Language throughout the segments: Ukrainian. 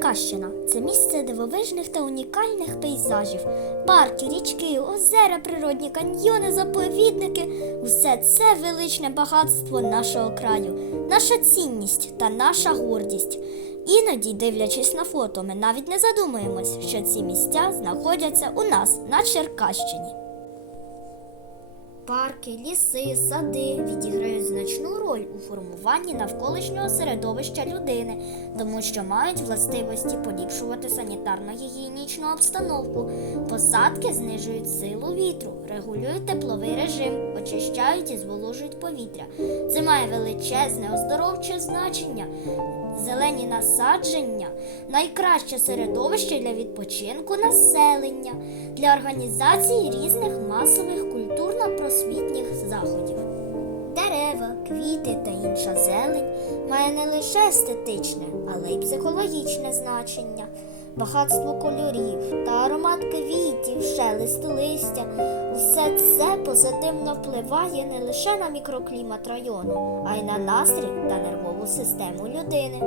Черкащина це місце дивовижних та унікальних пейзажів, парки, річки, озера, природні каньйони, заповідники усе це величне багатство нашого краю, наша цінність та наша гордість. Іноді, дивлячись на фото, ми навіть не задумуємось, що ці місця знаходяться у нас на Черкащині. Парки, ліси, сади відіграють значну роль у формуванні навколишнього середовища людини, тому що мають властивості поліпшувати санітарно-гігієнічну обстановку. Посадки знижують силу вітру, регулюють тепловий режим, очищають і зволожують повітря. Це має величезне оздоровче значення. Зелені насадження найкраще середовище для відпочинку населення, для організації різних масових культурно-просвітніх заходів. Дерева, квіти та інша зелень має не лише естетичне, але й психологічне значення. Багатство кольорів та аромат квітів, шелест листя усе це позитивно впливає не лише на мікроклімат району, а й на настрій та нервову систему людини.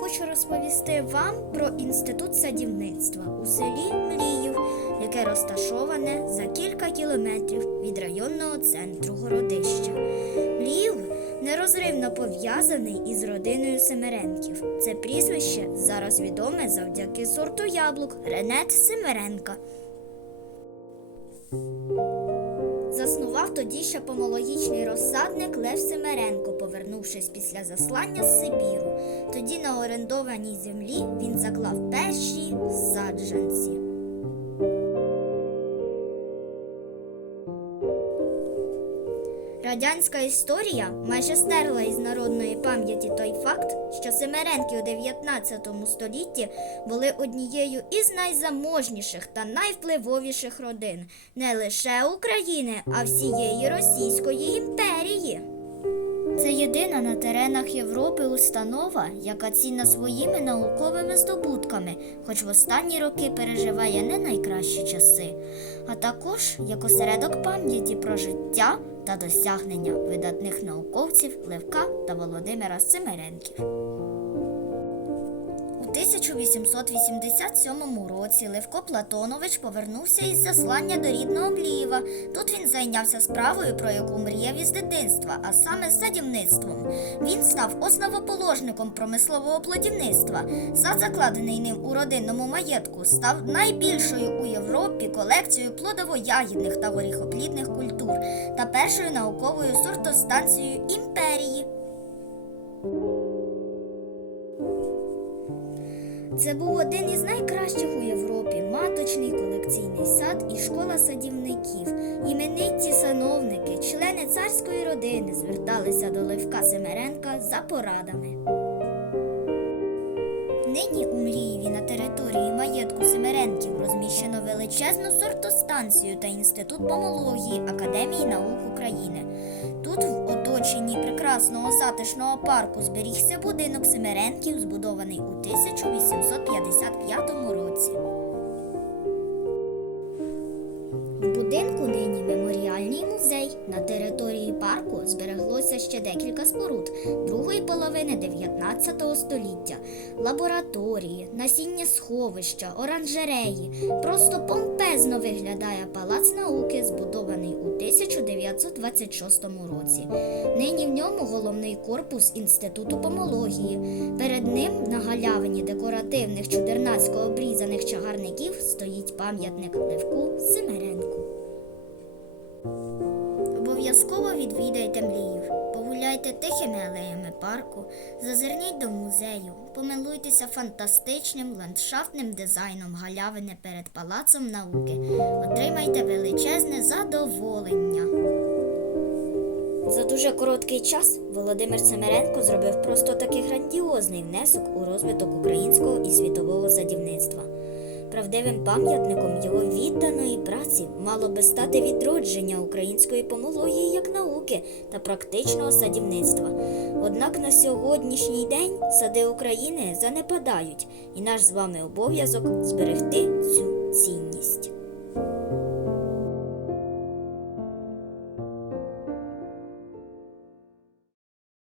Хочу розповісти вам про інститут садівництва у селі Мріїв, яке розташоване за кілька кілометрів від районного центру Городища. Мріїв нерозривно пов'язаний із родиною Семеренків. Це прізвище зараз відоме завдяки сорту яблук Ренет Семеренка. Заснував тоді ще помологічний розсадник Лев Семеренко, повернувшись після заслання з Сибіру. Тоді на орендованій землі він заклав перші саджанці. Радянська історія майже стерла із народної пам'яті той факт, що Семеренки у 19 столітті були однією із найзаможніших та найвпливовіших родин не лише України, а всієї Російської імперії. Це єдина на теренах Європи установа, яка цінна своїми науковими здобутками, хоч в останні роки переживає не найкращі часи, а також як осередок пам'яті про життя та досягнення видатних науковців Левка та Володимира Семеренків. У 1887 році Левко Платонович повернувся із заслання до рідного Млієва. Тут він зайнявся справою, про яку мріяв із дитинства, а саме садівництвом. Він став основоположником промислового плодівництва. Сад, закладений ним у родинному маєтку, став найбільшою у Європі колекцією плодово-ягідних та горіхоплідних культур та першою науковою сортостанцією імперії. Це був один із найкращих у Європі маточний колекційний сад і школа садівників. Іменитці сановники, члени царської родини зверталися до Левка Семеренка за порадами. Нині у Млієві на території маєтку Семеренків розміщено величезну сортостанцію та інститут помології Академії наук України. Тут, в оточенні прекрасного затишного парку, зберігся будинок Семеренків, збудований у 1855 ще декілька споруд другої половини 19 століття, лабораторії, насіння сховища, оранжереї. Просто помпезно виглядає палац науки, збудований у 1926 році. Нині в ньому головний корпус інституту помології. Перед ним на галявині декоративних чудернацько обрізаних чагарників стоїть пам'ятник Левку Семеренку. Обов'язково відвідайте Мліїв, погуляйте тихими алеями парку, зазирніть до музею, помилуйтеся фантастичним ландшафтним дизайном галявини перед палацом науки, отримайте величезне задоволення. За дуже короткий час Володимир Семеренко зробив просто такий грандіозний внесок у розвиток українського і світового садівництва. Правдивим пам'ятником його відданої праці мало би стати відродження української помології як науки та практичного садівництва. Однак на сьогоднішній день сади України занепадають, і наш з вами обов'язок зберегти цю.